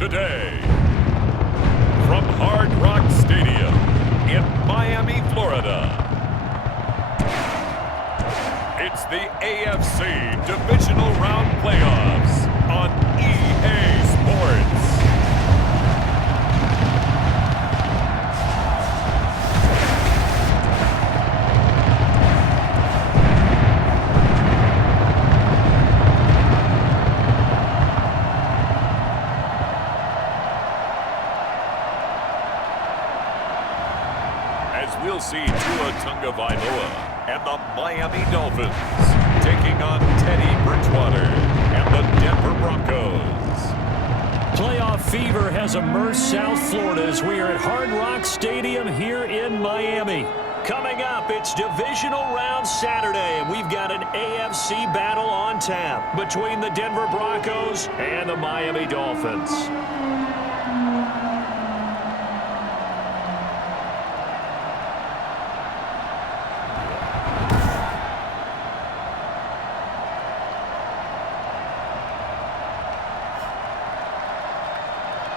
today. From Hard Rock Stadium in Miami, Florida, it's the AFC Divisional Round Playoffs on EA Sports. We'll see Tua Tagovailoa and the Miami Dolphins taking on Teddy Bridgewater and the Denver Broncos. Playoff fever has immersed South Florida as we are at Hard Rock Stadium here in Miami. Coming up, it's Divisional Round Saturday, and we've got an AFC battle on tap between the Denver Broncos and the Miami Dolphins.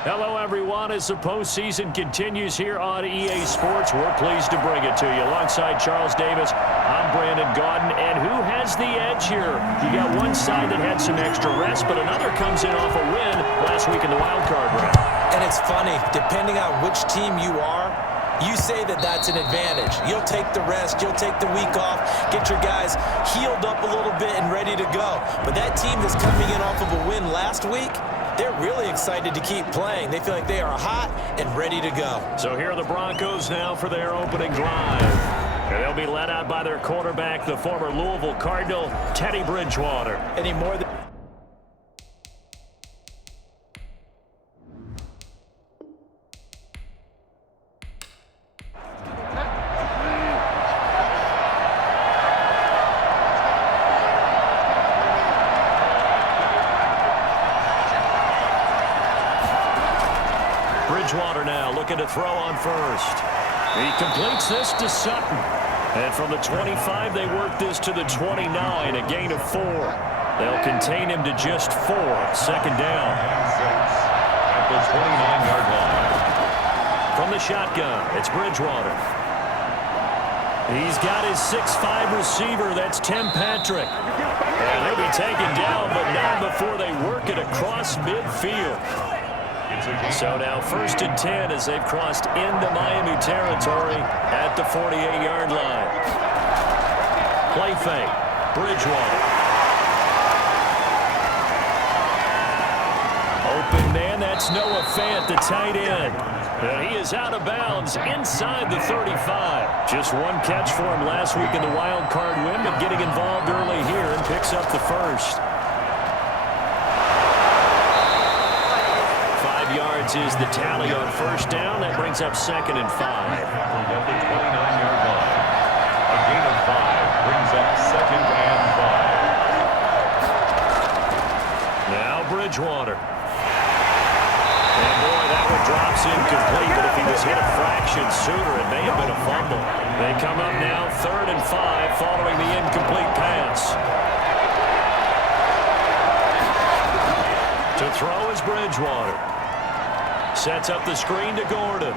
Hello, everyone. As the postseason continues here on EA Sports, we're pleased to bring it to you. Alongside Charles Davis, I'm Brandon Gaudin. And who has the edge here? You got one side that had some extra rest, but another comes in off a win last week in the wild card round. And it's funny, depending on which team you are, you say that that's an advantage. You'll take the rest, you'll take the week off, get your guys healed up a little bit and ready to go. But that team that's coming in off of a win last week, they're really excited to keep playing. They feel like they are hot and ready to go. So here are the Broncos now for their opening drive. And they'll be led out by their quarterback, the former Louisville Cardinal, Teddy Bridgewater. Any more than Bridgewater now looking to throw on first. He completes this to Sutton. And from the 25, they work this to the 29, a gain of 4. They'll contain him to just 4. Second down. At the 29-yard line. From the shotgun, it's Bridgewater. He's got his 6'5 receiver. That's Tim Patrick. And he'll be taken down, but not before they work it across midfield. So now 1st and 10 as they've crossed into Miami territory at the 48-yard line. Play fake. Bridgewater. Open man, that's Noah Fant, the tight end. And he is out of bounds inside the 35. Just one catch for him last week in the wild card win, but getting involved early here and picks up the first. Yards is the tally on first down. That brings up 2nd and 5. At the 29-yard line. A gain of 5 brings up 2nd and 5. Now Bridgewater. And boy, that one drops incomplete, but if he was hit a fraction sooner, it may have been a fumble. They come up now 3rd and 5 following the incomplete pass. To throw is Bridgewater. Sets up the screen to Gordon.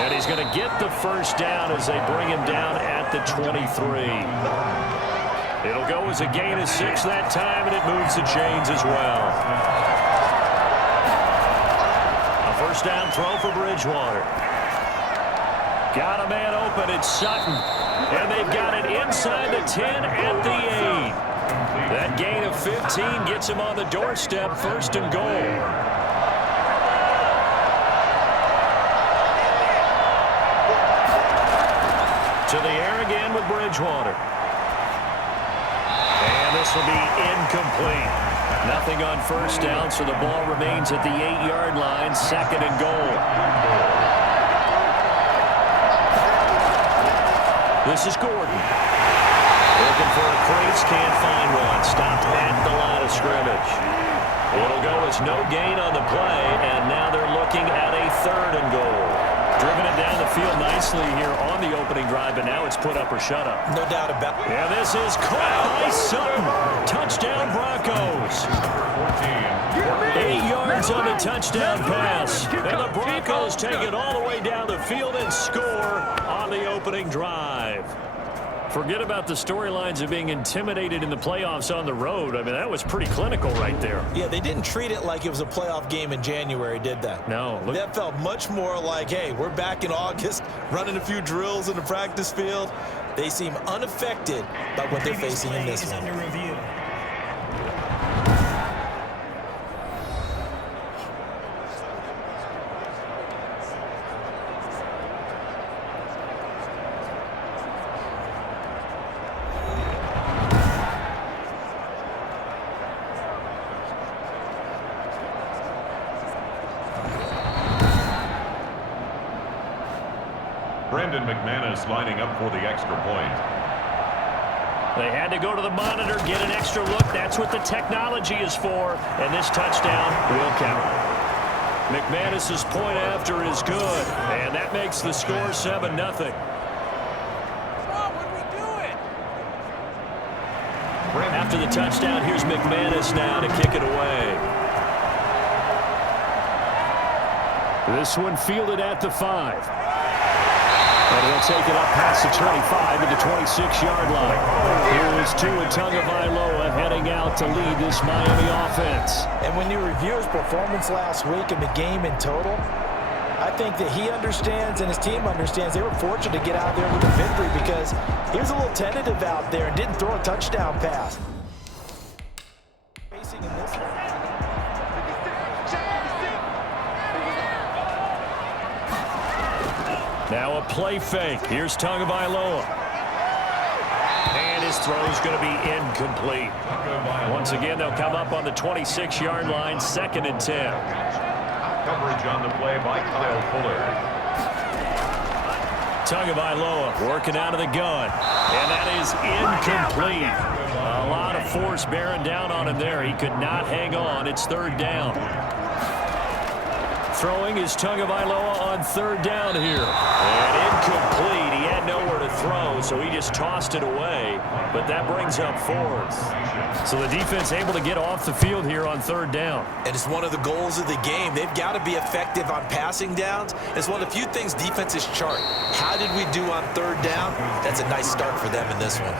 And he's going to get the first down as they bring him down at the 23. It'll go as a gain of 6 that time, and it moves the chains as well. A first down throw for Bridgewater. Got a man open. It's Sutton. And they've got it inside the 10 at the 8. That gain of 15 gets him on the doorstep, 1st and goal. To the air again with Bridgewater. And this will be incomplete. Nothing on first down, so the ball remains at the 8-yard line, 2nd and goal. This is Gordon. Looking for a crease, can't find one. Stopped at the line of scrimmage. It'll go as no gain on the play, and now they're looking at a 3rd and goal. Driven it down the field nicely here on the opening drive, but now it's put up or shut up. No doubt about it. Yeah, this is caught by Sutton. Touchdown, Broncos. 8 yards on the touchdown pass. And the Broncos take it all the way down the field and score on the opening drive. Forget about the storylines of being intimidated in the playoffs on the road. I mean, that was pretty clinical right there. Yeah, they didn't treat it like it was a playoff game in January, did they? No. That felt much more like, hey, we're back in August, running a few drills in the practice field. They seem unaffected by what they're facing in this one. McManus lining up for the extra point. They had to go to the monitor, get an extra look. That's what the technology is for, and this touchdown will count. McManus's point after is good, and that makes the score 7-0. After the touchdown, here's McManus now to kick it away. This one fielded at the 5. And he'll take it up past the 25 to the 26-yard line. Here is Tua Tagovailoa heading out to lead this Miami offense. And when you review his performance last week in the game in total, I think that he understands and his team understands they were fortunate to get out there with a victory because he was a little tentative out there and didn't throw a touchdown pass. Facing in this one. Now a play fake. Here's Tagovailoa. And his throw is going to be incomplete. Once again, they'll come up on the 26-yard line, 2nd and 10. Coverage on the play by Kyle Fuller. Tagovailoa working out of the gun. And that is incomplete. A lot of force bearing down on him there. He could not hang on. It's 3rd down. Throwing is Tagovailoa on 3rd down here. And incomplete. He had nowhere to throw, so he just tossed it away. But that brings up 4th. So the defense able to get off the field here on 3rd down. And it's one of the goals of the game. They've got to be effective on passing downs. It's one of the few things defenses chart. How did we do on 3rd down? That's a nice start for them in this one.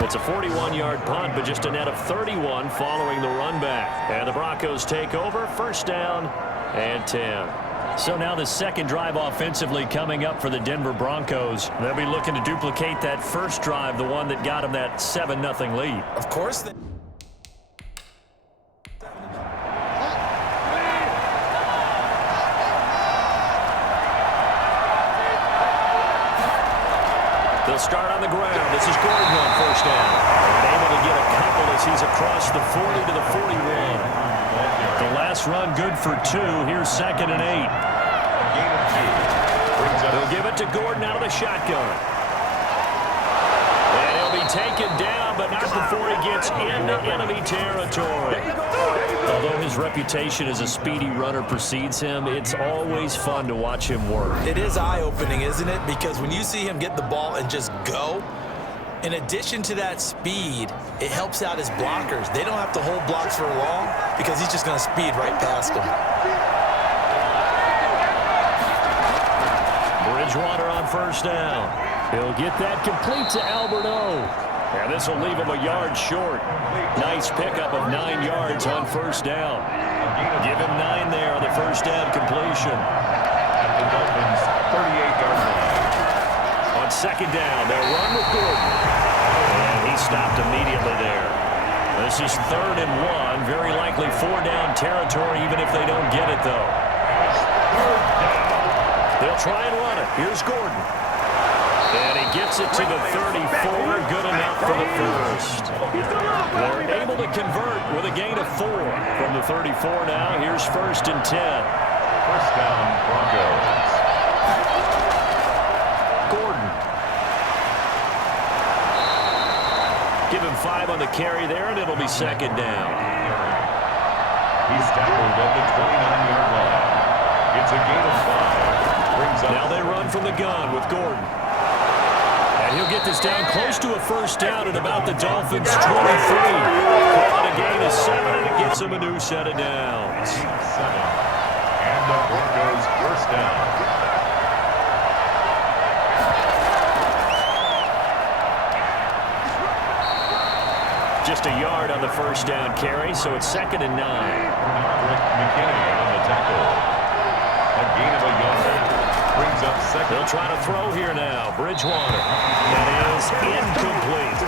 It's a 41-yard punt, but just a net of 31 following the run back. And the Broncos take over, 1st down and 10. So now the 2nd drive offensively coming up for the Denver Broncos. They'll be looking to duplicate that first drive, the one that got them that 7-0 lead. Of course. They'll start on the ground. This is Gordon on 1st down. And able to get a couple as he's across the 40 to the 41. The last run good for 2. Here's 2nd and 8. They'll give it to Gordon out of the shotgun. And he'll be taken down, but not before he gets into enemy territory. Although his reputation as a speedy runner precedes him, it's always fun to watch him work. It is eye-opening, isn't it? Because when you see him get the ball and just go, in addition to that speed, it helps out his blockers. They don't have to hold blocks for long because he's just going to speed right past them. Bridgewater on 1st down. He'll get that complete to Alberto. And this will leave him a yard short. Nice pickup of 9 yards on 1st down. Give him 9 there on the 1st down completion. At the Dolphins, 38-yard line. On 2nd down, they'll run with Gordon. And he stopped immediately there. This is 3rd and 1. Very likely 4-down territory, even if they don't get it, though. They'll try and run it. Here's Gordon. And he gets it to the 34. Good enough for the 1st. They're able to convert with a gain of 4 from the 34 now. Here's 1st and 10. 1st down, Broncos. Gordon. Give him 5 on the carry there, and it'll be 2nd down. He's tackled at the 29-yard line. It's a gain of 5. Brings Now they run from the gun with Gordon. And he'll get this down close to a first down at about the Dolphins' 23. Call it a gain of 7, and it gets them a new set of downs. 7. And the Broncos first down. Just a yard on the first down carry, so it's 2nd and 9. McKinney on the tackle. A gain of a yard. Brings up 2nd. They'll try to throw here now. Bridgewater. That is incomplete.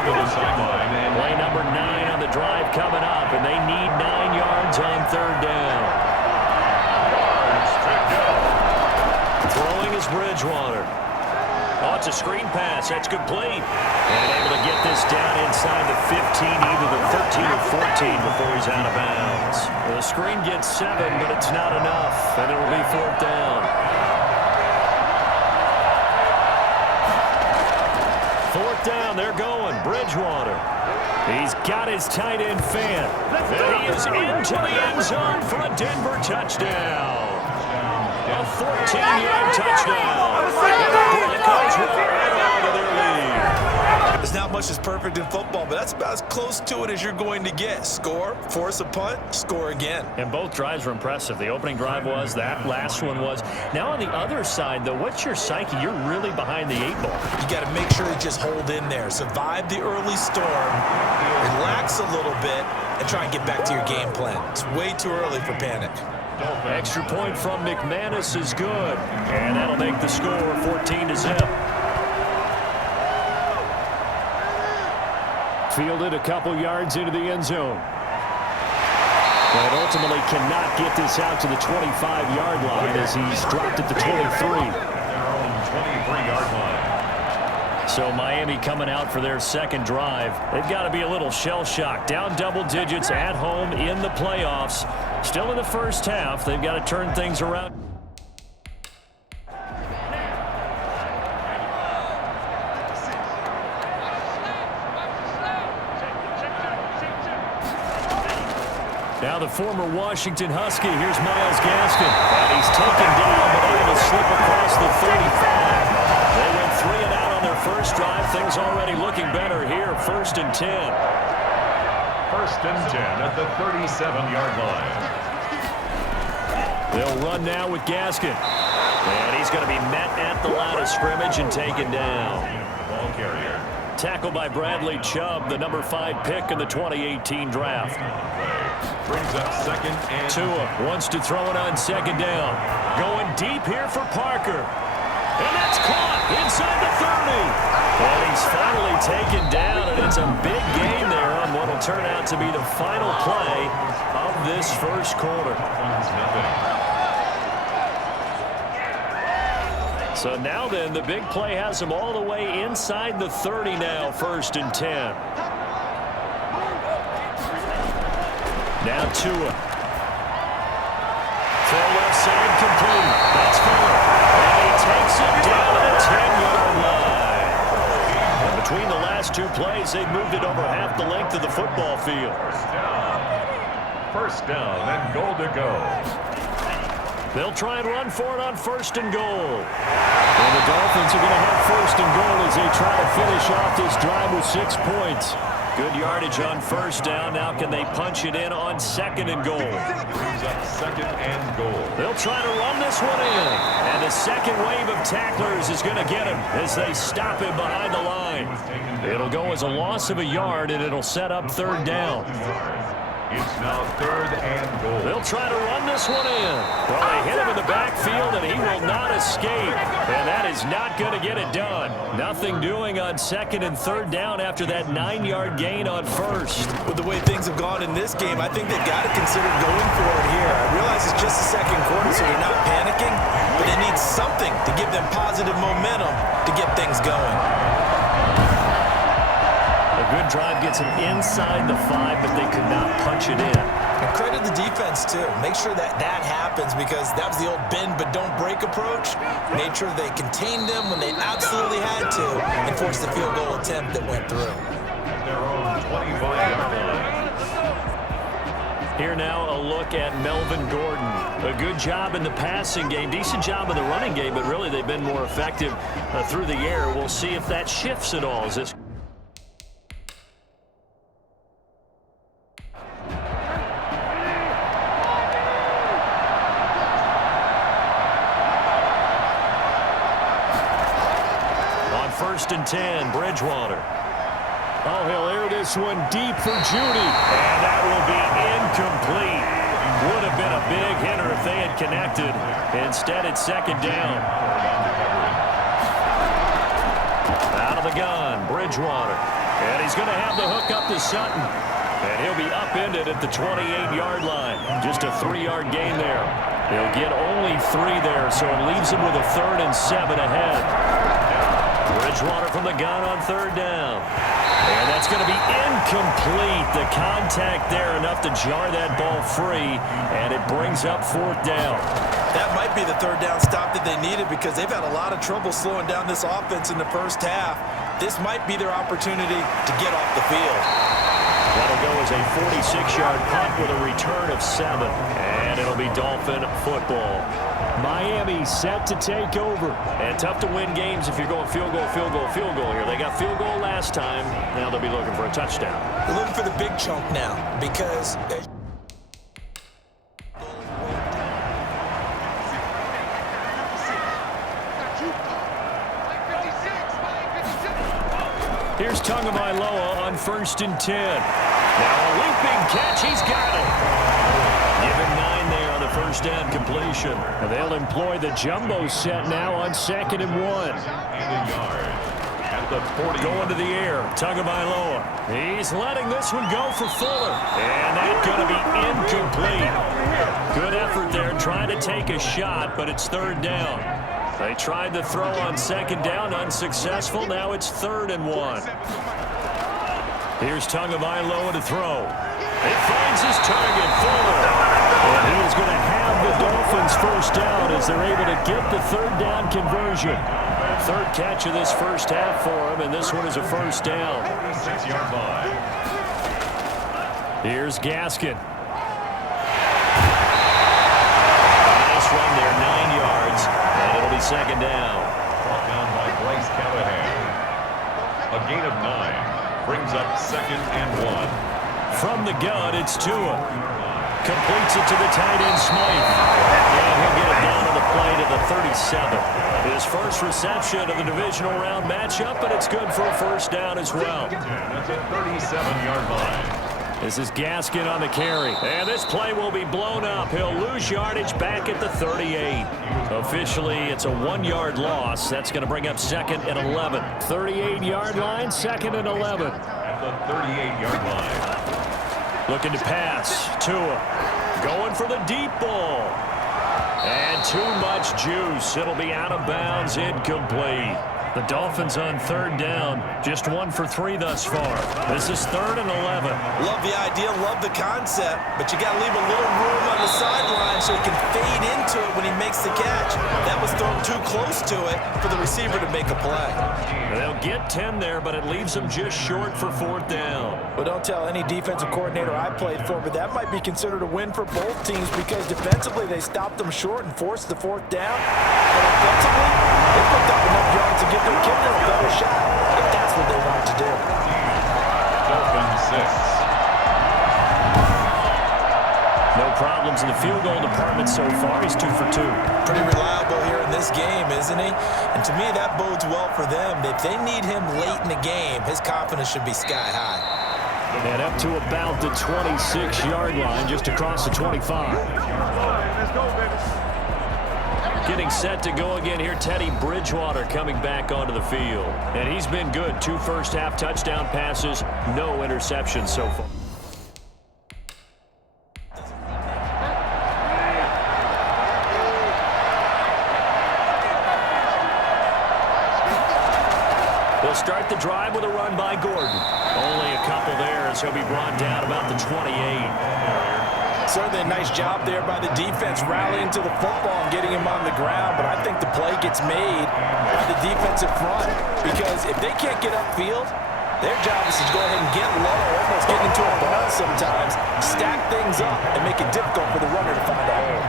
To the sideline. And Play number 9 on the drive coming up, and they need 9 yards on 3rd down. Throwing is Bridgewater. Oh, it's a screen pass. That's complete. And able to get this down inside the 15, either the 13 or 14 before he's out of bounds. Well, the screen gets 7, but it's not enough, and it'll be 4th down. 4th down, they're going. Bridgewater. He's got his tight end fan. And he is into the end zone for a Denver touchdown. A 14-yard touchdown. And the Broncos will add on to their lead. There's not much that's perfect in football, but that's about as close to it as you're going to get. Score, force a punt, score again. And both drives were impressive. The opening drive was, that last one was. Now on the other side, though, what's your psyche? You're really behind the 8 ball. You got to make sure to just hold in there. Survive the early storm, relax a little bit, and try and get back to your game plan. It's way too early for panic. Extra point from McManus is good. And that'll make the score 14-0. Fielded a couple yards into the end zone. But ultimately cannot get this out to the 25-yard line as he's dropped at the 23. Their own 23-yard line. So Miami coming out for their 2nd drive. They've got to be a little shell-shocked. Down double digits at home in the playoffs. Still in the first half. They've got to turn things around. Now the former Washington Husky. Here's Myles Gaskin. And he's taken down, but able to slip across the 35. They went 3 and out on their first drive. Things already looking better here. 1st and 10. 1st and 10 at the 37-yard line. They'll run now with Gaskin. And he's going to be met at the line of scrimmage and taken down. Ball carrier. Tackled by Bradley Chubb, the number 5 pick in the 2018 draft. Brings up 2nd and Tua wants to throw it on 2nd down. Going deep here for Parker. And that's caught inside the 30. And he's finally taken down, and it's a big gain there on what will turn out to be the final play of this first quarter. So now then, the big play has him all the way inside the 30 now, 1st and 10. Now Tua. Throw left side complete. That's fine. And he takes it down at the 10-yard line. And between the last 2 plays, they've moved it over half the length of the football field. First down and goal to go. They'll try and run for it on 1st and goal. And the Dolphins are going to have 1st and goal as they try to finish off this drive with 6 points. Good yardage on 1st down. Now can they punch it in on 2nd and goal? Brings up 2nd and goal. They'll try to run this one in. And the second wave of tacklers is going to get him as they stop him behind the line. It'll go as a loss of a yard, and it'll set up 3rd down. It's now 3rd and goal. They'll try to run this one in. Well, they hit him in the backfield, and he will not escape. And that is not going to get it done. Nothing doing on 2nd and 3rd down after that 9-yard gain on 1st. With the way things have gone in this game, I think they've got to consider going for it here. I realize it's just the 2nd quarter, so they're not panicking, but they need something to give them positive momentum to get things going. A good drive gets them inside the 5, but they could not punch it in. And credit the defense, too. Make sure that happens, because that was the old bend but don't break approach. Made sure they contained them when they absolutely had to and forced the field goal attempt that went through. Their own 25-yard line. Here now, a look at Melvin Gordon. A good job in the passing game, decent job in the running game, but really they've been more effective through the air. We'll see if that shifts at all as this. On 1st and 10, Bridgewater. Oh, he'll air this one deep for Judy. And that will be incomplete. Would have been a big hitter if they had connected. Instead, it's 2nd down. Out of the gun, Bridgewater. And he's going to have the hook up to Sutton. And he'll be upended at the 28-yard line. Just a 3-yard gain there. He'll get only 3 there, so it leaves him with a 3rd and 7 ahead. Bridgewater from the gun on 3rd down. And that's going to be incomplete. The contact there enough to jar that ball free, and it brings up 4th down. That might be the 3rd down stop that they needed because they've had a lot of trouble slowing down this offense in the first half. This might be their opportunity to get off the field. That'll go as a 46-yard punt with a return of 7, and it'll be Dolphin football. Miami set to take over. And tough to win games if you're going field goal, field goal, field goal here. They got field goal last time. Now they'll be looking for a touchdown. They're looking for the big chunk now because here's Tagovailoa on 1st and 10. Now a leaping catch. He's got it. Give him 9 there on the 1st down completion. And they'll employ the jumbo set now on 2nd and 1. Going to the air, Tagovailoa. He's letting this one go for Fuller. And that's going to be incomplete. Good effort there trying to take a shot, but it's 3rd down. They tried to throw on 2nd down, unsuccessful. Now it's 3rd and 1. Here's Tagovailoa to throw. He finds his target, Fuller. And he is going to have the Dolphins 1st down as they're able to get the 3rd down conversion. 3rd catch of this first half for him, and this one is a 1st down. 6-yard line. Here's Gaskin. Nice run there, 9 yards, and it'll be 2nd down. Brought down by Bryce Callahan. A gain of 9 brings up 2nd and 1. From the gun, it's Tua. Completes it to the tight end, Smythe. And he'll get it down on the play to the 37. His first reception of the divisional round matchup, but it's good for a 1st down as well. That's a 37-yard line. This is Gaskin on the carry. And this play will be blown up. He'll lose yardage back at the 38. Officially, it's a 1-yard loss. That's going to bring up 2nd and 11. 38-yard line, 2nd and 11. At the 38-yard line. Looking to pass. Tua going for the deep ball. And too much juice. It'll be out of bounds, incomplete. The Dolphins on 3rd down, just 1 for 3 thus far. This is 3rd and 11. Love the idea, love the concept, but you got to leave a little room on the sideline so he can fade into it when he makes the catch. That was thrown too close to it for the receiver to make a play. They'll get 10 there, but it leaves them just short for 4th down. Well, don't tell any defensive coordinator I played for, but that might be considered a win for both teams because defensively they stopped them short and forced the 4th down. But offensively, they picked up enough yards to give their kicker a better shot if that's what they want to do. Dolphins 6. No problems in the field goal department so far. He's 2 for 2. Pretty reliable here in this game, isn't he? And to me, that bodes well for them. If they need him late in the game, his confidence should be sky high. And up to about the 26-yard line, just across the 25. Let's go, baby. Getting set to go again here, Teddy Bridgewater coming back onto the field. And he's been good. 2 first-half touchdown passes, no interceptions so far. They'll start the drive with a run by Gordon. Only a couple there as he'll be brought down about the 28. Certainly a nice job there by the defense rallying to the football and getting him on the ground, but I think the play gets made by the defensive front because if they can't get upfield, Their job is to go ahead and get low, almost get into a ball sometimes, stack things up, and make it difficult for the runner to find a hole.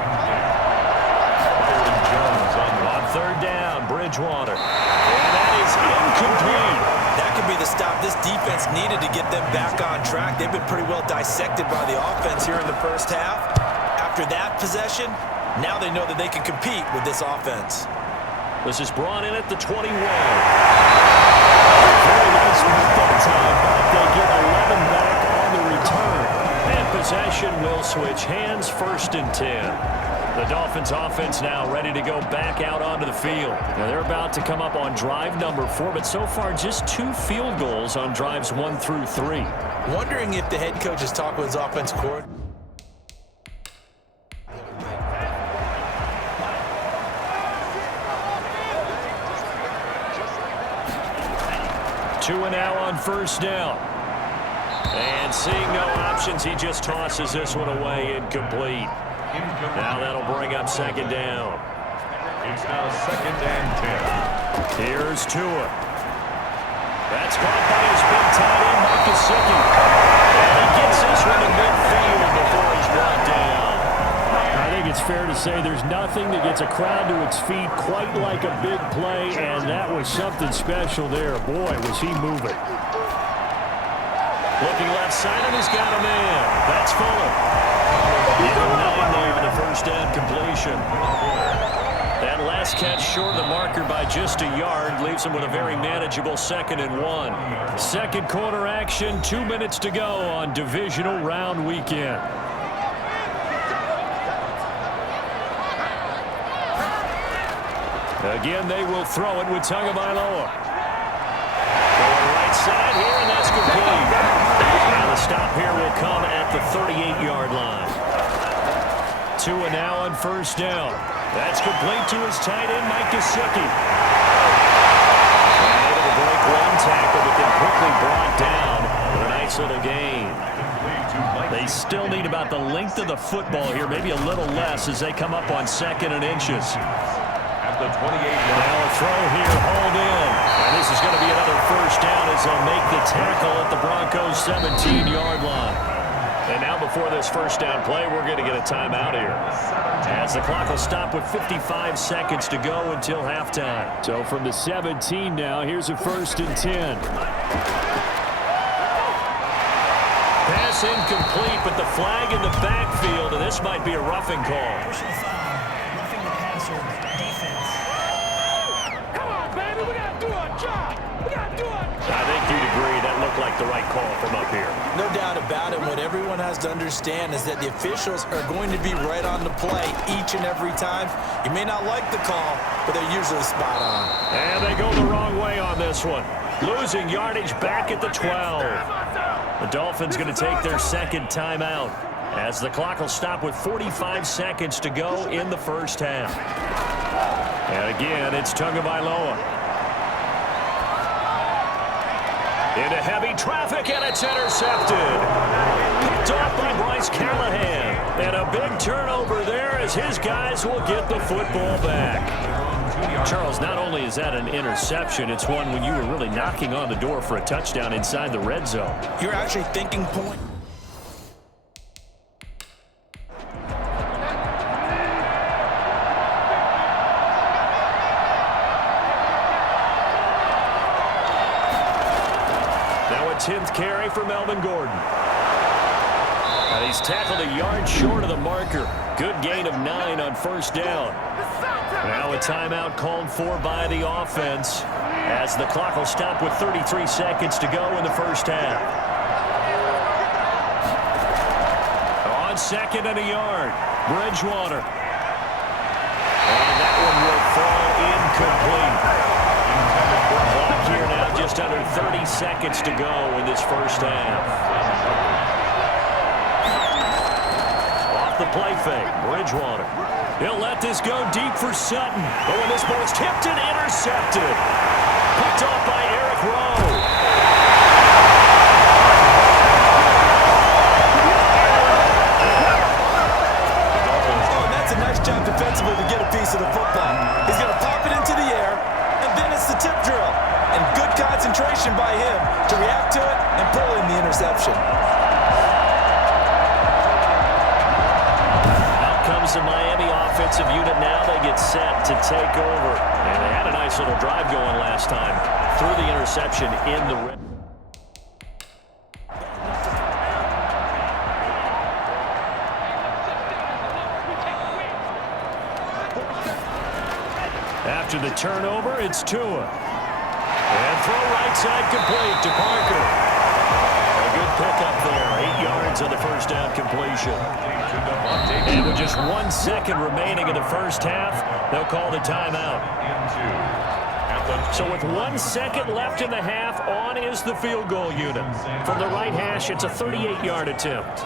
On third down, Bridgewater. And that is incomplete. That could be the stop this defense needed to get them back on track. They've been pretty well dissected by the offense here in the first half. After that possession, now they know that they can compete with this offense. This is brought in at the 21. Very nice move that time, but they get 11 back on the return. And possession will switch hands, 1st and 10. The Dolphins offense now ready to go back out onto the field. Now they're about to come up on drive number 4, but so far just 2 field goals on drives 1 through 3. Wondering if the head coach has talked with his offensive coordinator. 2 and now on 1st down. And seeing no options, he just tosses this one away, incomplete. Now that'll bring up 2nd down. It's now 2nd and 10. Here's Tua. That's caught by his big tight end, Marcus Sicky. And he gets this one to midfield before he's brought down. I think it's fair to say there's nothing that gets a crowd to its feet quite like a big play, and that was something special there. Boy, was he moving. Looking left side, and he's got a man. That's Fuller. Give him 9 there in the 1st down completion. That last catch short of the marker by just a yard leaves him with a very manageable 2nd and 1. Second quarter action, 2 minutes to go on Divisional Round Weekend. Again, they will throw it with Tagovailoa. Going right side here, and that's complete. And the stop here will come at the 38-yard line. 2 and now on 1st down. That's complete to his tight end, Mike Gesicki. Able to break one tackle, but then quickly brought down with a nice little gain. They still need about the length of the football here, maybe a little less as they come up on 2nd and inches. At the 28-yard Now a throw here, hauled in. And this is going to be another 1st down as they'll make the tackle at the Broncos' 17-yard line. And now before this 1st down play, we're going to get a timeout here, as the clock will stop with 55 seconds to go until halftime. So from the 17 now, here's a 1st and 10. Pass incomplete, but the flag in the backfield, and this might be a roughing call. Roughing the passer, defense. Come on, baby, we got to do our job. We got to do our job. I think you'd agree that looked like the right call from up here. No doubt about it. What everyone has to understand is that the officials are going to be right on the play each and every time. You may not like the call, but they're usually spot on. And they go the wrong way on this one. Losing yardage back at the 12. The Dolphins going to take their 2nd timeout as the clock will stop with 45 seconds to go in the 1st half. And again, it's Tagovailoa. Into heavy traffic, and it's intercepted. Picked off by Bryce Callahan. And a big turnover there as his guys will get the football back. Charles, not only is that an interception, it's one when you were really knocking on the door for a touchdown inside the red zone. You're actually thinking point. Now a 10th carry for Melvin Gordon. And he's tackled a yard short of the marker. Good gain of 9 on 1st down. Now a timeout called for by the offense as the clock will stop with 33 seconds to go in the 1st half. On 2nd and a yard, Bridgewater. And that one will fall incomplete. Clock here now just under 30 seconds to go in this 1st half. Off the play fake, Bridgewater. He'll let this go deep for Sutton. But when this ball's tipped and intercepted. Picked off by Eric Rowe. Oh, and that's a nice job defensively to get a piece of the football. He's going to pop it into the air, and then it's the tip drill. And good concentration. concentration by him to react to it and pull in the interception. Out comes the Miami offensive unit now. They get set to take over. And they had a nice little drive going last time. Threw the interception in the red. After the turnover, it's Tua. And throw right side complete to Parker. A good pickup there. 8 yards on the first down completion. And with just 1 second remaining in the first half, they'll call the timeout. So with 1 second left in the half, on is the field goal unit. From the right hash, it's a 38-yard attempt.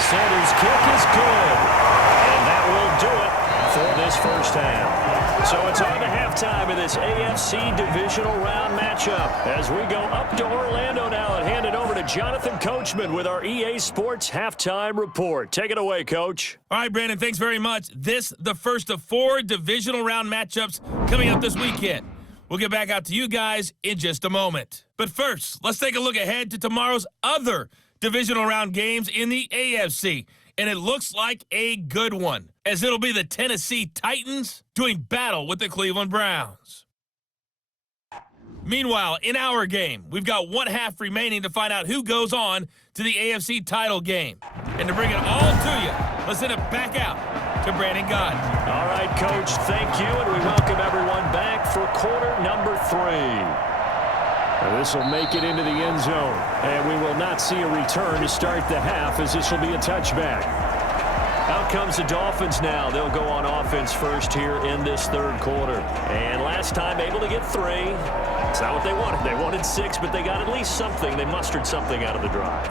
Sanders' kick is good. And that will do it for this first half. So it's on to halftime of this AFC Divisional Round matchup. As we go up to Orlando now and hand it over to Jonathan Coachman with our EA Sports Halftime Report. Take it away, Coach. All right, Brandon, thanks very much. This, the first of 4 Divisional Round matchups coming up this weekend. We'll get back out to you guys in just a moment. But first, let's take a look ahead to tomorrow's other Divisional Round games in the AFC. And it looks like a good one, as it'll be the Tennessee Titans doing battle with the Cleveland Browns. Meanwhile, in our game, we've got 1 half remaining to find out who goes on to the AFC title game. And to bring it all to you, let's send it back out to Brandon Godden. All right, Coach, thank you, and we welcome everyone back for quarter number 3. This will make it into the end zone, and we will not see a return to start the half, as this will be a touchback. Out comes the Dolphins now. They'll go on offense first here in this third quarter. And last time able to get 3. It's not what they wanted. They wanted 6, but they got at least something. They mustered something out of the drive.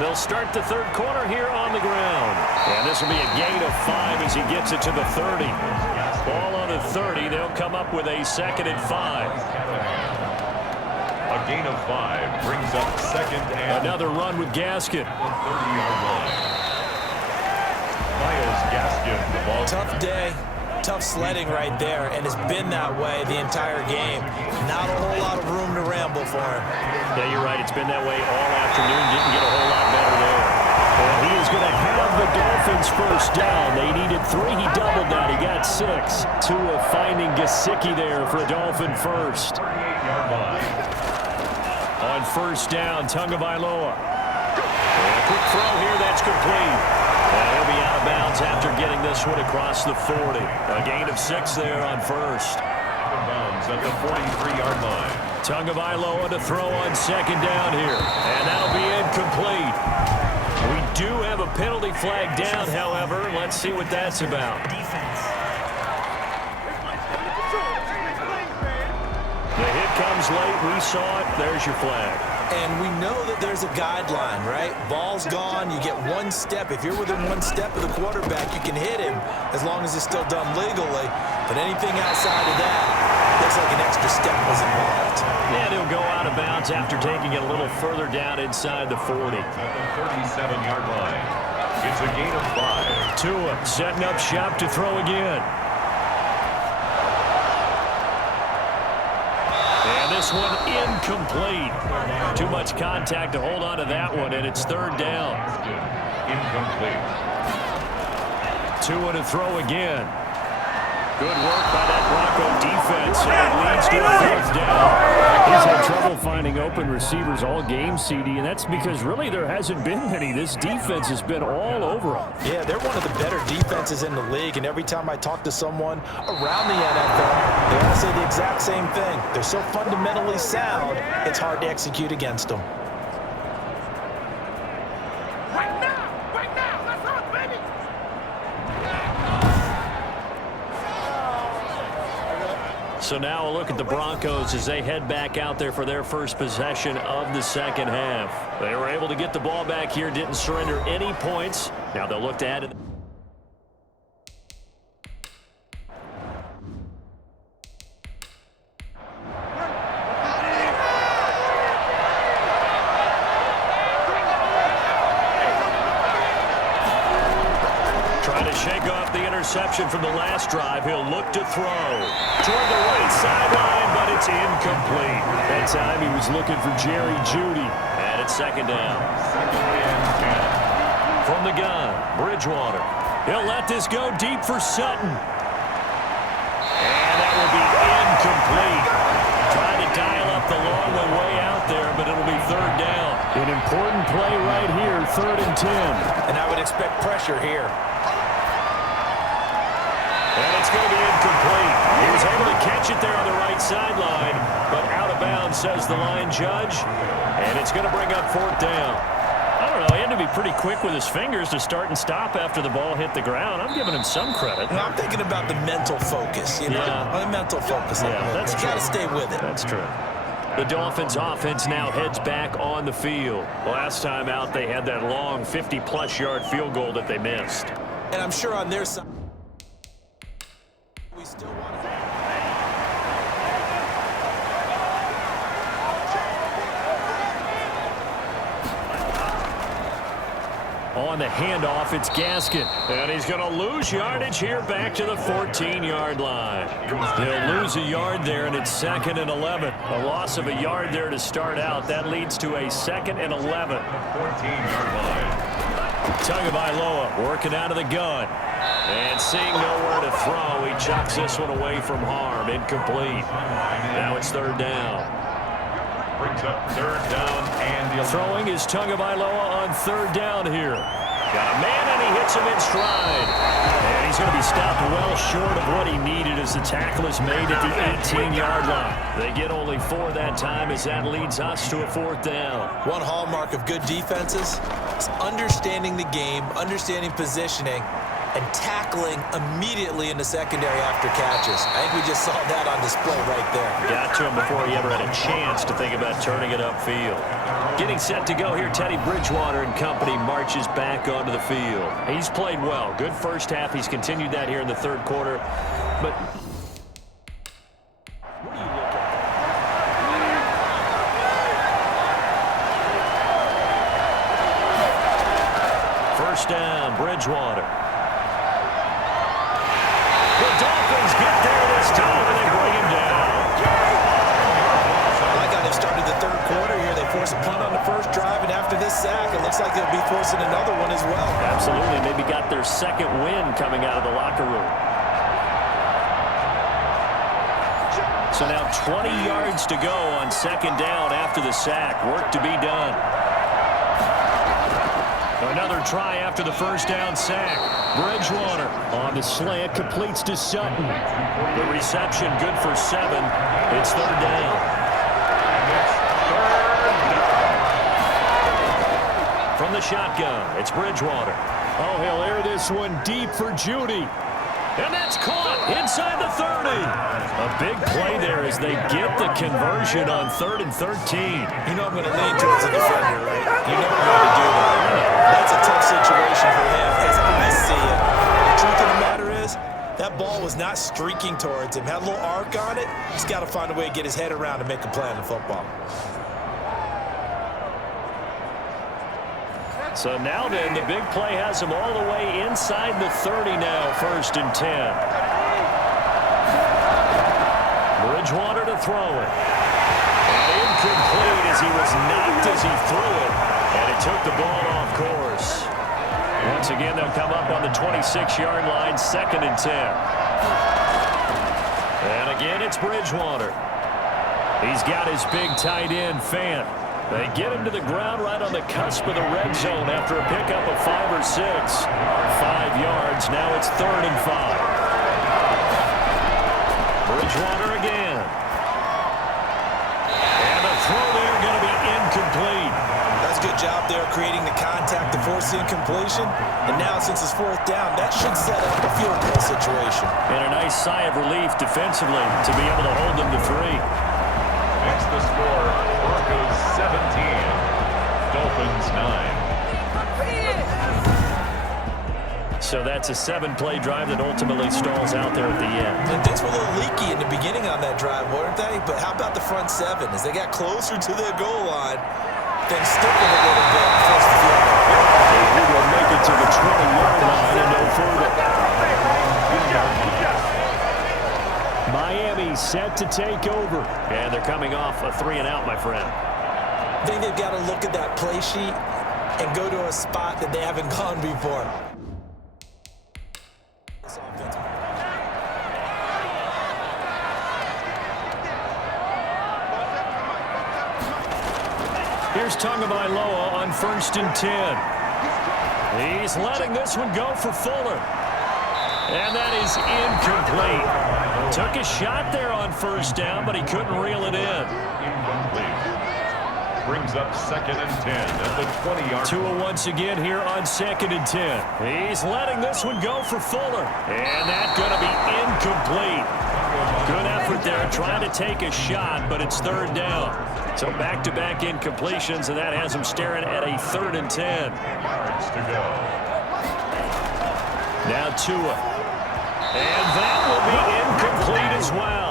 They'll start the third quarter here on the ground. And this will be a gain of 5 as he gets it to the 30. Ball on the 30. They'll come up with a 2nd and 5. A gain of 5 brings up 2nd and... Another run with Gaskin. 30-yard line. Myles Gaskin, the ball. Tough day. Tough sledding right there, and it's been that way the entire game. Not a whole lot of room to ramble for him. Yeah, you're right. It's been that way all afternoon. Didn't get a whole lot better there. And he is going to have the Dolphins first down. They needed 3. He doubled that. He got 6. Tua finding Gesicki there for a Dolphin first. On first down, Tagovailoa. And a quick throw here. That's complete. He'll be out of bounds after getting this one across the 40. A gain of 6 there on first. Out of bounds at the 43-yard line. Tagovailoa to throw on second down here. And that'll be incomplete. We do have a penalty flag down, however. Let's see what that's about. The hit comes late. We saw it. There's your flag. And we know that there's a guideline, right? Ball's gone. You get 1 step. If you're within 1 step of the quarterback, you can hit him as long as it's still done legally. But anything outside of that, looks like an extra step was involved. And he'll go out of bounds after taking it a little further down inside the 40. At the 37-yard line. It's a gain of 5. Tua setting up shop to throw again. And this one incomplete. Too much contact to hold on to that one, and it's 3rd down. Incomplete. Tua to throw again. Good work by that Bronco defense, and it leads to a 4th down. He's had trouble finding open receivers all game, CD, and that's because really there hasn't been many. This defense has been all over them. Yeah, they're one of the better defenses in the league, and every time I talk to someone around the NFL, they all say the exact same thing. They're so fundamentally sound, it's hard to execute against them. So now a look at the Broncos as they head back out there for their first possession of the second half. They were able to get the ball back here, didn't surrender any points. Now they'll look to add it. to shake off the interception from the last drive. He'll look to throw toward the right sideline, but it's incomplete. That time he was looking for Jerry Jeudy. And it's second down. From the gun, Bridgewater. He'll let this go deep for Sutton. And that will be incomplete. Trying to dial up the long one way out there, but it'll be third down. An important play right here, 3rd and 10. And I would expect pressure here. And it's going to be incomplete. He was able to catch it there on the right sideline, but out of bounds, says the line judge. And it's going to bring up 4th down. I don't know. He had to be pretty quick with his fingers to start and stop after the ball hit the ground. I'm giving him some credit. No, I'm thinking about the mental focus. You know, the mental focus. Yeah, that's true. Got to stay with it. That's true. The Dolphins offense now heads back on the field. Last time out, they had that long 50-plus yard field goal that they missed. And I'm sure on their side, we still want to. On the handoff, it's Gaskin. And he's going to lose yardage here back to the 14-yard line. They'll lose a yard there, and it's 2nd and 11. A loss of a yard there to start out. That leads to a 2nd and 11. 14-yard line. Tagovailoa working out of the gun. And seeing nowhere to throw, he chucks this one away from harm. Incomplete. Now it's 3rd down. Brings up 3rd down, and the throwing is Tagovailoa on 3rd down here. Got a man, and he hits him in stride. And he's going to be stopped well short of what he needed as the tackle is made at the 18-yard line. They get only 4 that time as that leads us to a 4th down. One hallmark of good defenses is understanding the game, understanding positioning, and tackling immediately in the secondary after catches. I think we just saw that on display right there. Got to him before he ever had a chance to think about turning it upfield. Getting set to go here, Teddy Bridgewater and company marches back onto the field. He's played well. Good first half. He's continued that here in the 3rd quarter. But what do you look at? First down, Bridgewater. The Dolphins get there this time, and they bring him down. I like how they've started the 3rd quarter here. They force a punt on the first drive, and after this sack, it looks like they'll be forcing another one as well. Absolutely. Maybe got their 2nd win coming out of the locker room. So now 20 yards to go on 2nd down after the sack. Work to be done. Another try after the first down sack. Bridgewater on the slant, completes to Sutton. The reception good for 7. It's 3rd down. From the shotgun, it's Bridgewater. Oh, he'll air this one deep for Jeudy. And that's caught inside the 30. A big play there as they get the conversion on 3rd and 13. You know I'm going to lean towards the defender, right? You know I'm going to do that. That's a tough situation for him as I see it. The truth of the matter is, that ball was not streaking towards him. Had a little arc on it. He's got to find a way to get his head around and make a play on the football. So now then, the big play has him all the way inside the 30 now, 1st and 10. Bridgewater to throw it. And incomplete as he was knocked as he threw it. And it took the ball off course. Once again, they'll come up on the 26-yard line, 2nd and 10. And again, it's Bridgewater. He's got his big tight end, Fant. They get him to the ground right on the cusp of the red zone after a pickup of 5 or 6. 5 yards. Now it's 3rd and 5. Bridgewater again. And the throw there going to be incomplete. That's a good job there creating the contact to force the incompletion. And now since it's 4th down, that should set up a field goal situation. And a nice sigh of relief defensively to be able to hold them to 3. Next the score, Broncos 17, Dolphins 9. So that's a 7-play drive that ultimately stalls out there at the end. And things were a little leaky in the beginning on that drive, weren't they? But how about the front 7? As they got closer to their goal line, things sticking a little bit, forced the field goal. He will make it to the 20-yard line and no further. Miami set to take over. And they're coming off a 3-and-out, my friend. I think they've got to look at that play sheet and go to a spot that they haven't gone before. Here's Tagovailoa on 1st and 10. He's letting this one go for Fuller. And that is incomplete. Took a shot there on 1st down, but he couldn't reel it in. Brings up 2nd and 10 at the 20-yard. Tua once again here on 2nd and 10. He's letting this one go for Fuller. And that's going to be incomplete. Good effort there, trying to take a shot, but it's 3rd down. So back-to-back incompletions, and that has him staring at a 3rd and 10. Yards to go. Now Tua. And that will be incomplete as well.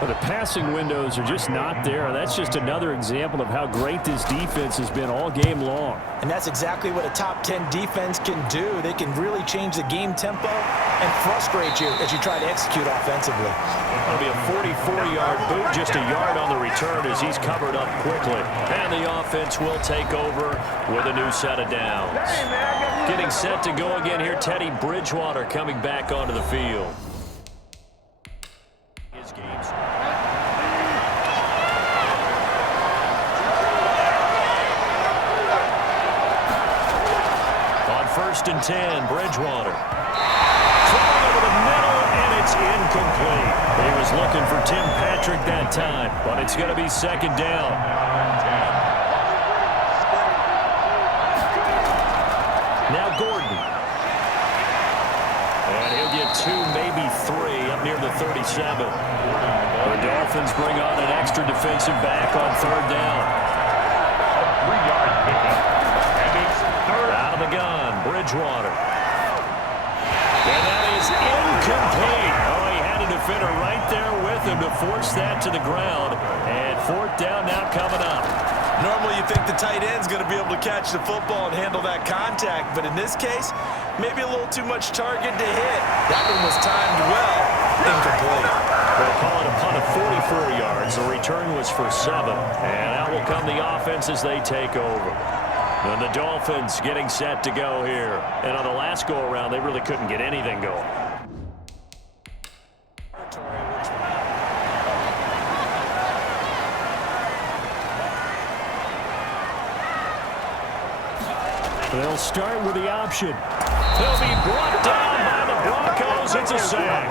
But the passing windows are just not there. That's just another example of how great this defense has been all game long. And that's exactly what a top 10 defense can do. They can really change the game tempo and frustrate you as you try to execute offensively. It'll be a 44-yard boot, just a yard on the return as he's covered up quickly. And the offense will take over with a new set of downs. Getting set to go again here, Teddy Bridgewater coming back onto the field. His games. On 1st and 10, Bridgewater. Throwing over the middle, and it's incomplete. He was looking for Tim Patrick that time, but it's going to be 2nd down. Now Gordon. And he'll get 2, maybe 3 up near the 37. The Dolphins bring on an extra defensive back on 3rd down. 3-yard pickup. And it's 3rd. Out of the gun, Bridgewater. And that is incomplete. Oh, he had a defender right there with him to force that to the ground. And 4th down now coming up. Normally you think the tight end's going to be able to catch the football and handle that contact, but in this case, maybe a little too much target to hit. That one was timed well. Incomplete. They'll call it a punt of 44 yards. The return was for 7. And out will come the offense as they take over. And the Dolphins getting set to go here. And on the last go-around, they really couldn't get anything going. They'll start with the option. He'll be brought down by the Broncos. It's a sack.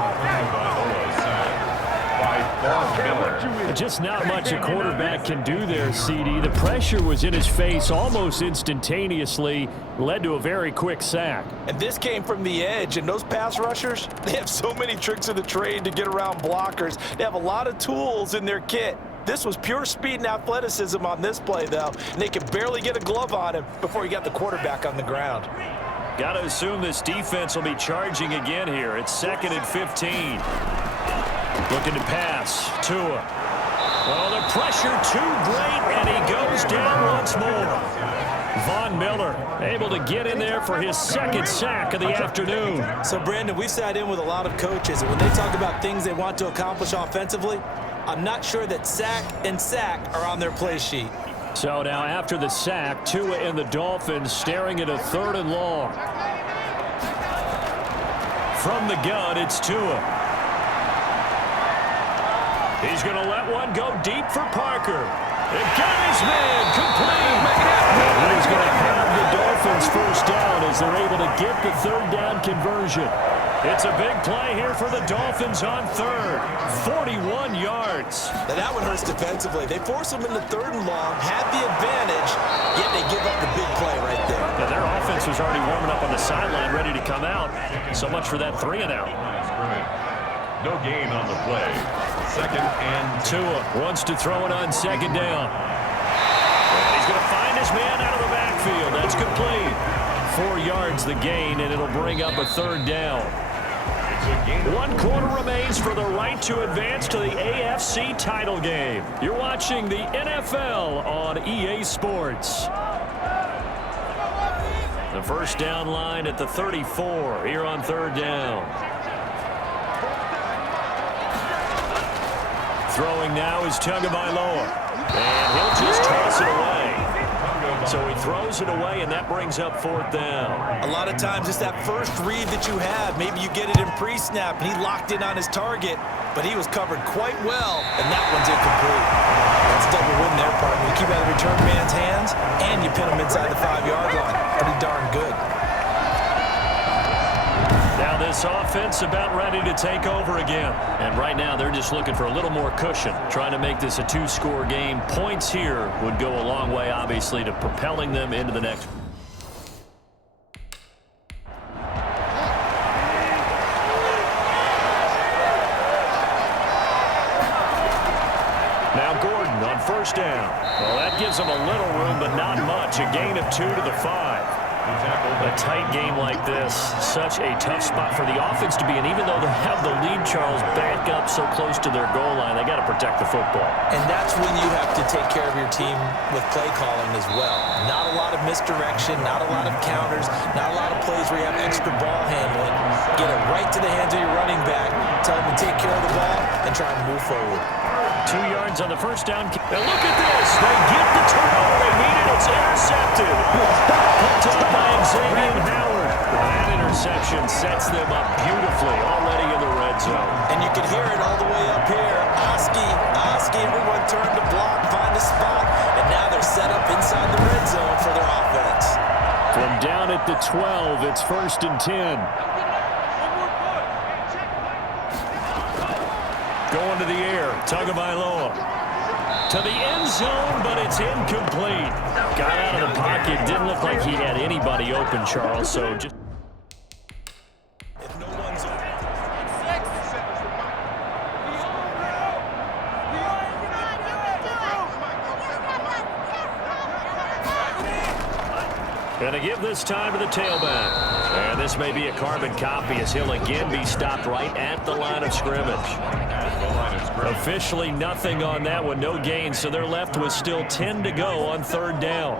Just not much a quarterback can do there, CD. The pressure was in his face almost instantaneously, led to a very quick sack. And this came from the edge, and those pass rushers, they have so many tricks of the trade to get around blockers. They have a lot of tools in their kit. This was pure speed and athleticism on this play, though, and they could barely get a glove on him before he got the quarterback on the ground. Got to assume this defense will be charging again here. It's 2nd and 15. Looking to pass. Tua. Well, the pressure too great, and he goes down once more. Von Miller able to get in there for his 2nd sack of the afternoon. So, Brandon, we've sat in with a lot of coaches, and when they talk about things they want to accomplish offensively, I'm not sure that sack and sack are on their play sheet. So now after the sack, Tua and the Dolphins staring at a 3rd and long. From the gun, it's Tua. He's going to let one go deep for Parker. And got his man complete. And he's going to have the Dolphins 1st down as they're able to get the 3rd down conversion. It's a big play here for the Dolphins on 3rd. 41 yards. Now that one hurts defensively. They force them into 3rd and long, have the advantage, yet they give up the big play right there. Now their offense was already warming up on the sideline, ready to come out. So much for that 3-and-out. No gain on the play. 2nd and Tua wants to throw it on 2nd down. And he's going to find his man out of the backfield. That's complete. 4 yards the gain, and it'll bring up a 3rd down. 1 quarter remains for the right to advance to the AFC title game. You're watching the NFL on EA Sports. The first down line at the 34 here on third down. Throwing now is Tagovailoa. And he'll just toss it away. So he throws it away, and that brings up fourth down. A lot of times it's that first read that you have. Maybe you get it in pre-snap, and he locked in on his target, but he was covered quite well, and that one's incomplete. That's a double win there, partner. You keep out of the return man's hands, and you pin him inside the 5-yard line. Pretty darn good. Now this offense about ready to take over again. And right now they're just looking for a little more cushion, trying to make this a 2-score game. Points here would go a long way, obviously, to propelling them into the next. Now Gordon on first down. Well, that gives them a little room, but not much. A gain of 2 to the 5. A tight game like this, such a tough spot for the offense to be in. Even though they have the lead, Charles, back up so close to their goal line, they got to protect the football. And that's when you have to take care of your team with play calling as well. Not a lot of misdirection, not a lot of counters, not a lot of plays where you have extra ball handling. Get it right to the hands of your running back, tell them to take care of the ball, and try and move forward. 2 yards on the first down. And look at this. They get the turnover they needed. It's intercepted. Picked up by Xavier Howard. That interception sets them up beautifully already in the red zone. And you can hear it all the way up here. Oski, everyone turned to block, find a spot, and now they're set up inside the red zone for their offense. From down at the 12, it's 1st and 10. Going to the air, Tagovailoa. To the end zone, but it's incomplete. Got out of the pocket, didn't look like he had anybody open, Charles, so just... If no one's open. Going to give this time to the tailback. And this may be a carbon copy as he'll again be stopped right at the line of scrimmage. Officially nothing on that one, no gain, so they're left with still 10 to go on third down.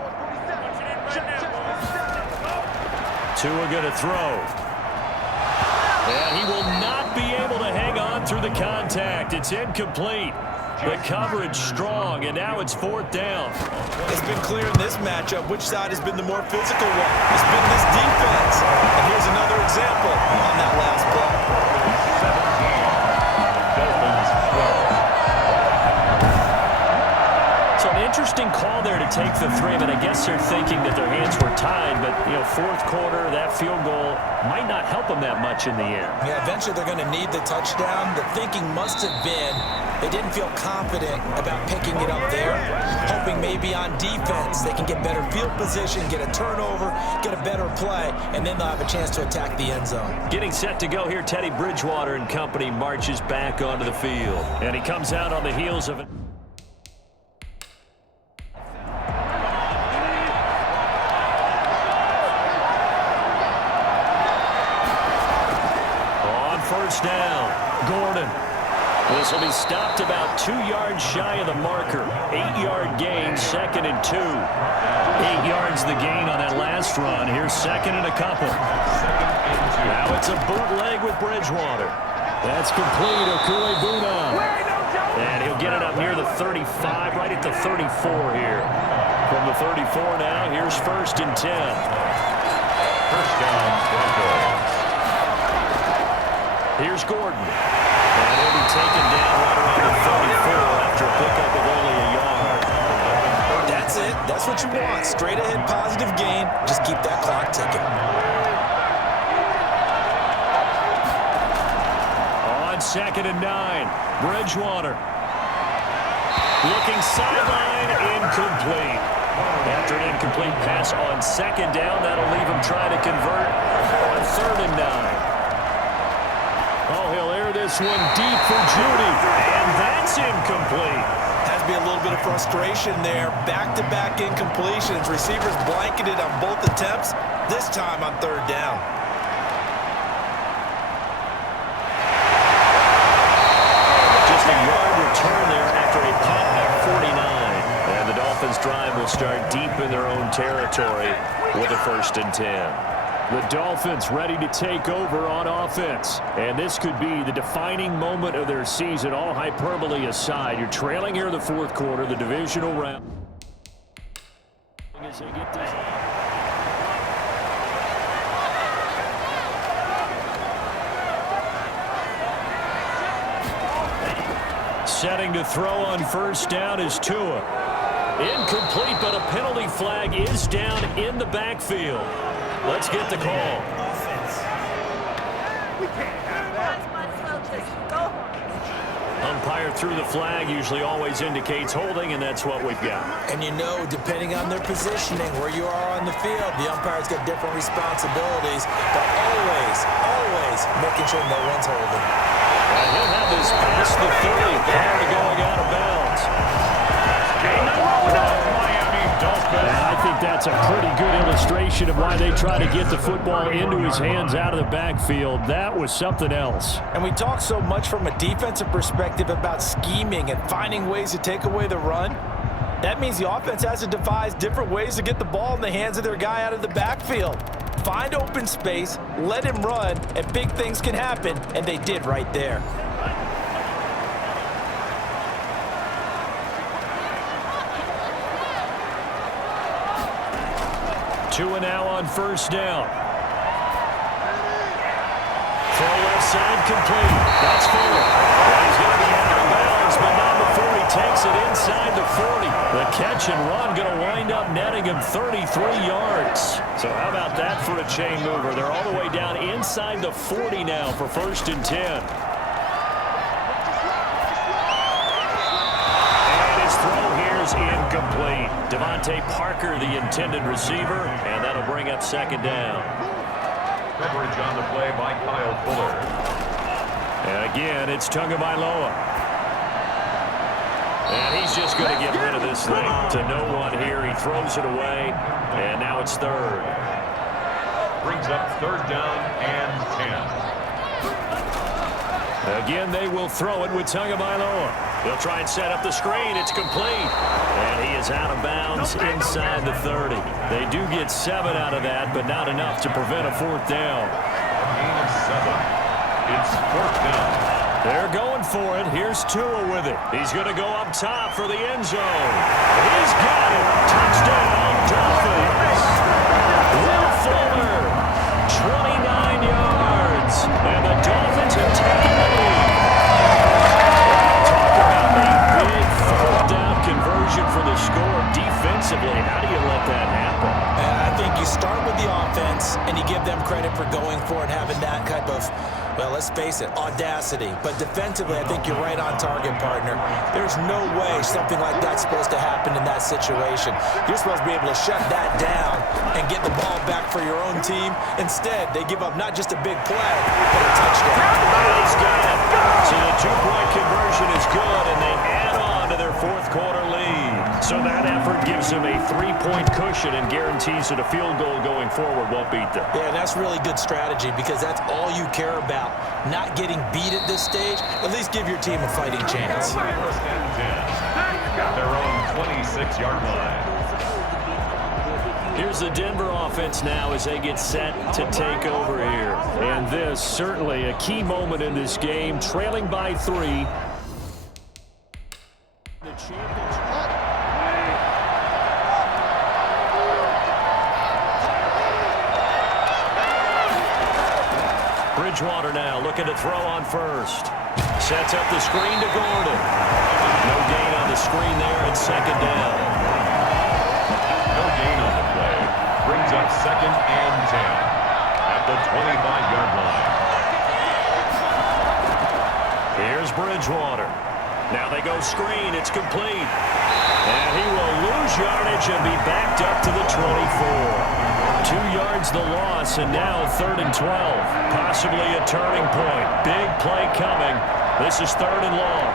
Tua going to throw. And he will not be able to hang on through the contact. It's incomplete. The coverage strong, and now it's fourth down. It's been clear in this matchup which side has been the more physical one. It's been this defense. And here's another example on that last play. So an interesting call there to take the 3, but I guess they're thinking that their hands were tied, but, you know, fourth quarter, that field goal might not help them that much in the end. Yeah, eventually they're going to need the touchdown. The thinking must have been they didn't feel confident about picking it up there, hoping maybe on defense they can get better field position, get a turnover, get a better play, and then they'll have a chance to attack the end zone. Getting set to go here, Teddy Bridgewater and company marches back onto the field. And he comes out on the heels of it. On first down, Gordon. This will be stopped about 2 yards shy of the marker. 8-yard gain, 2nd and 2. 8 yards the gain on that last run. Here's 2nd and a couple. Now it's a bootleg with Bridgewater. That's complete. Okuebuna. And he'll get it up near the 35, right at the 34 here. From the 34 now, here's 1st and 10. First down, Broncos. Here's Gordon. And he'll be taken down right around the 34 after a pickup of only a yard. That's it. That's what you want. Straight ahead positive gain. Just keep that clock ticking. On 2nd and 9, Bridgewater. Looking sideline, incomplete. After an incomplete pass on 2nd down, that'll leave him trying to convert on 3rd and 9. Oh, he'll air this one deep for Judy, and that's incomplete. Has to be a little bit of frustration there. Back-to-back incompletions. Receivers blanketed on both attempts, this time on 3rd down. Just a yard return there after a punt at 49. And the Dolphins Dolphins' drive will start deep in their own territory with a 1st and 10. The Dolphins ready to take over on offense. And this could be the defining moment of their season, all hyperbole aside. You're trailing here in the 4th quarter, the divisional round. As they get this. Setting to throw on 1st down is Tua. Incomplete, but a penalty flag is down in the backfield. Let's get the call. Umpire threw the flag, usually always indicates holding, and that's what we've got. And you know, depending on their positioning, where you are on the field, the umpire's got different responsibilities, but always making sure no one's holding. And he'll have this past the 30, prior to going out of bounds. And I think that's a pretty good illustration of why they try to get the football into his hands out of the backfield. That was something else. And we talk so much from a defensive perspective about scheming and finding ways to take away the run. That means the offense has to devise different ways to get the ball in the hands of their guy out of the backfield. Find open space, let him run, and big things can happen, and they did right there. 2 now on 1st down. Throw left side complete. That's Fuller. He's going to be out of bounds, but not before he takes it inside the 40. The catch and run going to wind up netting him 33 yards. So how about that for a chain mover? They're all the way down inside the 40 now for 1st and 10. Incomplete. Devontae Parker, the intended receiver, and that'll bring up 2nd down. Coverage on the play by Kyle Fuller. And again, it's Tagovailoa. And he's just going to get rid of this thing to no one here. He throws it away, and now it's 3rd. Brings up 3rd down and 10. Again, they will throw it with Tagovailoa. They'll try and set up the screen. It's complete. And he is out of bounds inside the 30. They do get 7 out of that, but not enough to prevent a 4th down. Gain of 7. It's 4th down. They're going for it. Here's Tua with it. He's going to go up top for the end zone. He's got it. Touchdown, Dolphins. Will Fuller, 29 yards. And the Dolphins have taken the lead. Conversion for the score. Defensively, how do you let that happen? I think you start with the offense and you give them credit for going for it, having that type of, well, let's face it, audacity. But defensively, I think you're right on target, partner. There's no way something like that's supposed to happen in that situation. You're supposed to be able to shut that down and get the ball back for your own team. Instead, they give up not just a big play, but a touchdown. He's got it. So the 2-point conversion is good, and they add on to their 4th quarter lead. So that effort gives them a 3-point cushion and guarantees that a field goal going forward won't beat them. Yeah, and that's really good strategy because that's all you care about. Not getting beat at this stage. At least give your team a fighting chance. 1st and 10. Got their own 26-yard line. Here's the Denver offense now as they get set to take over here. And this certainly a key moment in this game, trailing by 3. Bridgewater now looking to throw on 1st. Sets up the screen to Gordon. No gain on the screen there and 2nd down. No gain on the play. Brings up 2nd and 10 at the 25-yard line. Here's Bridgewater. Now they go screen. It's complete. And he will lose yardage and be backed up to the 24. 2 yards the loss, and now 3rd and 12. Possibly a turning point. Big play coming. This is 3rd and long.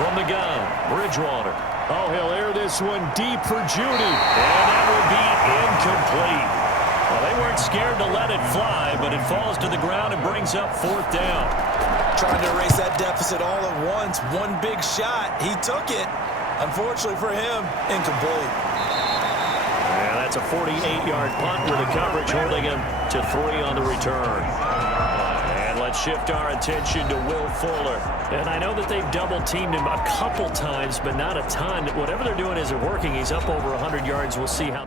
From the gun, Bridgewater. Oh, he'll air this one deep for Judy. And that will be incomplete. Well, they weren't scared to let it fly, but it falls to the ground and brings up 4th down. Trying to erase that deficit all at once. One big shot. He took it. Unfortunately for him, incomplete. Yeah, that's a 48-yard punt with the coverage holding him to 3 on the return. And let's shift our attention to Will Fuller. And I know that they've double-teamed him a couple times, but not a ton. Whatever they're doing isn't working. He's up over 100 yards. We'll see how...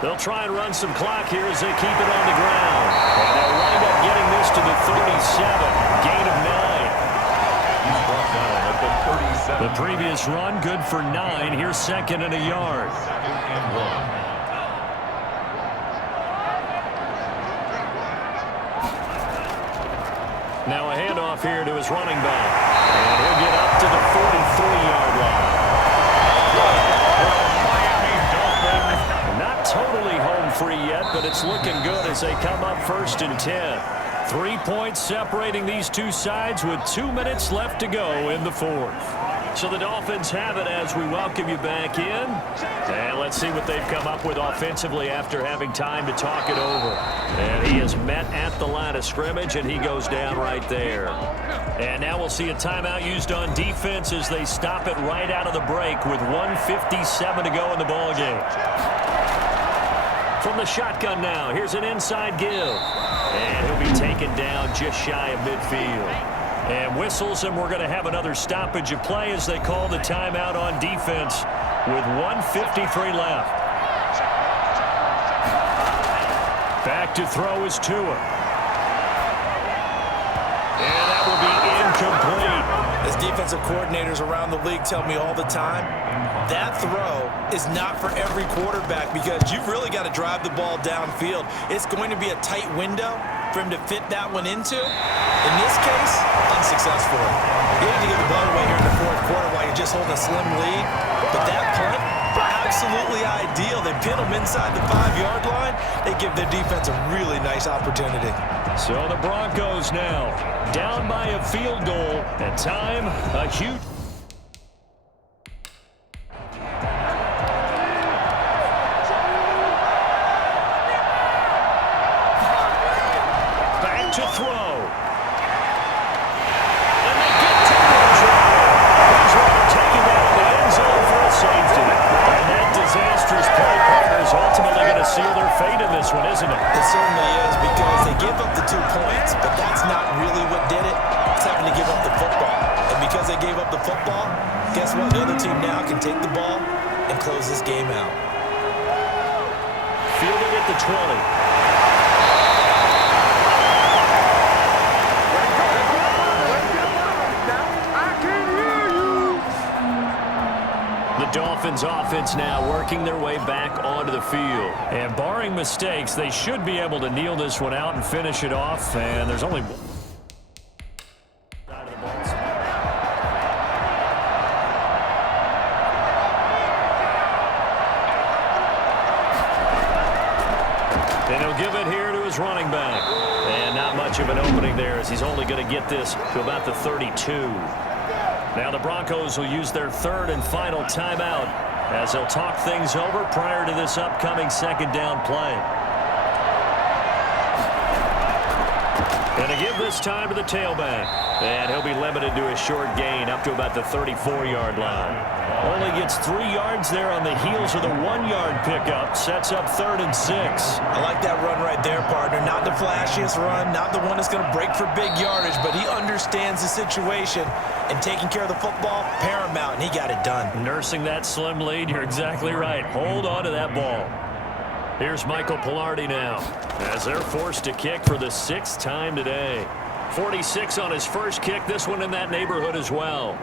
They'll try and run some clock here as they keep it on the ground. And they'll wind up getting this to the 37. Gain of 9. The The previous run, good for 9. Here's 2nd and a yard. Now a handoff here to his running back. And he'll get up to the 43-yard line. Not totally home free yet, but it's looking good as they come up 1st and 10. 3 points separating these two sides with 2 minutes left to go in the 4th. So the Dolphins have it as we welcome you back in. And let's see what they've come up with offensively after having time to talk it over. And he is met at the line of scrimmage, and he goes down right there. And now we'll see a timeout used on defense as they stop it right out of the break with 1:57 to go in the ballgame. From the shotgun now, here's an inside give. And he'll be taken down just shy of midfield. And whistles, and we're going to have another stoppage of play as they call the timeout on defense with 1:53 left. Back to throw is Tua. And that will be incomplete. As defensive coordinators around the league tell me all the time, that throw is not for every quarterback because you've really got to drive the ball downfield. It's going to be a tight window for him to fit that one into. In this case, unsuccessful. You need to get the ball away here in the 4th quarter while you're just holding a slim lead. But that punt, absolutely ideal. They pin them inside the 5-yard line. They give their defense a really nice opportunity. So the Broncos now down by a field goal. And time, a huge... to throw. And they get to Bridgewater taking that in the end zone for a safety. And that disastrous play partner is ultimately going to seal their fate in this one, isn't it? It certainly is because they give up the 2 points, but that's not really what did it. It's having to give up the football. And because they gave up the football, guess what? The other team now can take the ball and close this game out. Fielding at the 20. Dolphins offense now working their way back onto the field. And barring mistakes, they should be able to kneel this one out and finish it off. And there's only one side of the ball. And he'll give it here to his running back. And not much of an opening there as he's only going to get this to about the 32. Now the Broncos will use their 3rd and final timeout as they'll talk things over prior to this upcoming 2nd down play. And to give this time to the tailback. And he'll be limited to a short gain up to about the 34-yard line. Only gets 3 yards there on the heels of the 1-yard pickup. Sets up 3rd and 6. I like that run right there, partner. Not the flashiest run, not the one that's going to break for big yardage, but he understands the situation. And taking care of the football, paramount, and he got it done. Nursing that slim lead, you're exactly right. Hold on to that ball. Here's Michael Pilardi now as they're forced to kick for the 6th time today. 46 on his first kick, this one in that neighborhood as well.